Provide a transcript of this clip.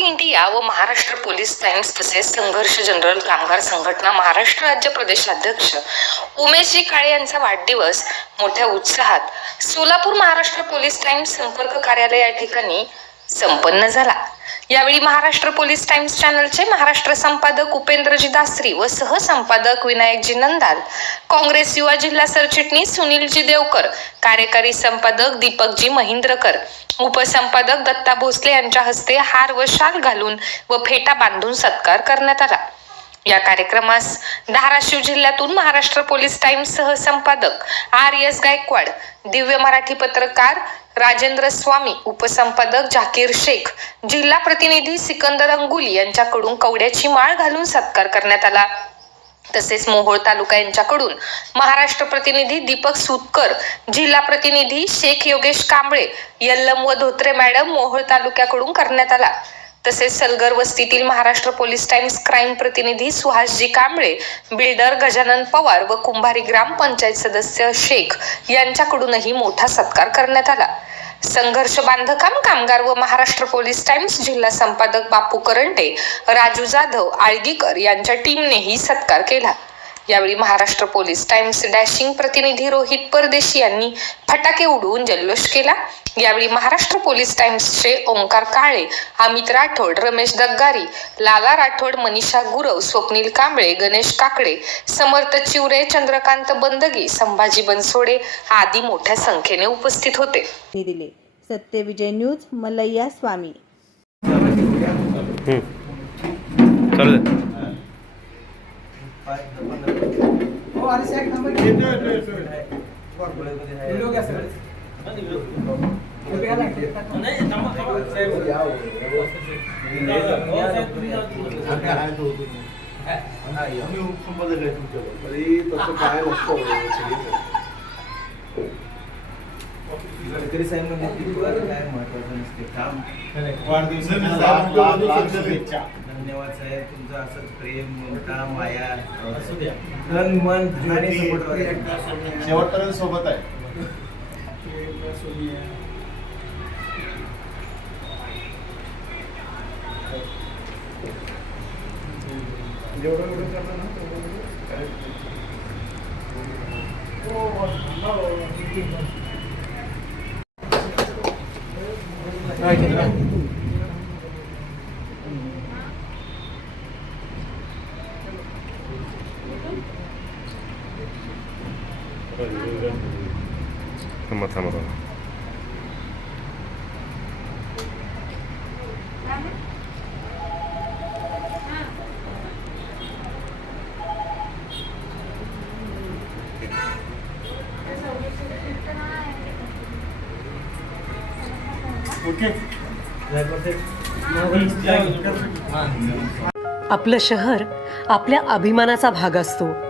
India व Maharashtra police times तसेच संघर्ष जनरल कामगार संघटना महाराष्ट्र राज्य प्रदेशाध्यक्ष उमेशजी काळे यांचा वाढदिवस मोठ्या उत्साहात सोलापूर महाराष्ट्र पोलीस टाइम्स संपर्क कार्यालय या ठिकाणी संपन्न झाला. यावेळी महाराष्ट्र पोलीस टाइम्स चॅनलचे महाराष्ट्र संपादक उपेंद्रजी दासरी व सहसंपादक विनायकजी नंदाल काँग्रेस युवा जिल्हा सरचिटणीस सुनीलजी देवकर कार्यकारी संपादक दीपकजी महिंद्रकर उपसंपादक दत्ता भोसले यांच्या हस्ते हार व शाल घालून व फेटा बांधून सत्कार करण्यात आला. या कार्यक्रमास धाराशिव जिल्ह्यातून महाराष्ट्र पोलीस टाइम्स सहसंपादक आर एस गायकवाड दिव्य मराठी पत्रकार राजेंद्र स्वामी उपसंपादक जाकीर शेख जिल्हा प्रतिनिधी सिकंदर अंगुली यांच्याकडून कवड्याची माळ घालून सत्कार करण्यात आला. तसेच मोहोळ तालुका यांच्याकडून महाराष्ट्र प्रतिनिधी दीपक सुतकर जिल्हा प्रतिनिधी शेख योगेश कांबळे यल्लम व धोत्रे मॅडम मोहोळ तालुक्याकडून करण्यात आला. तसेच सलगर वस्तीतील महाराष्ट्र पोलीस टाइम्स क्राईम प्रतिनिधी सुहासजी कांबळे बिल्डर गजानन पवार व कुंभारी ग्रामपंचायत सदस्य शेख यांच्याकडूनही मोठा सत्कार करण्यात आला. संघर्ष बांधकाम कामगार व महाराष्ट्र पोलीस टाइम्स जिल्हा संपादक बापू करंटे राजू जाधव आळगीकर यांच्या टीमनेही सत्कार केला. यावेळी महाराष्ट्र पोलीस टाइम्स डॅशिंग प्रतिनिधी रोहित परदेशी यांनी फटाके उडवून जल्लोष केला. यावेळी महाराष्ट्र पोलीस टाइम्सचे ओंकार काळे अमित राठोड रमेश दग्गारी लाला राठोड मनीषा गुरव स्वप्नील कांबळे गणेश काकडे समर्थ चिवरे चंद्रकांत बंदगी संभाजी बनसोडे आदी मोठ्या संख्येने उपस्थित होते. दिले. सत्यविजय न्यूज मलैया स्वामी. वो आरसी एक नंबर ये तो ये तो बहुत बड़े बड़े है लोग ऐसे नहीं तम तम से यार वो से तुम्ही काय तो होतो नाही आम्ही उपसंपादक आहे तुमच्यावर अरे तसं काय असतो शेतकरी साहेबांना काय महत्वाचं नसते काम वाढदिवसाला धन्यवाद साहेब तुमचं असं प्रेम ममता माया तन मन धनाने सपोर्ट शेवटपर्यंत सोबत आहे. थांबा थांबा थांबा आपलं शहर आपल्या अभिमानाचा भाग असतो.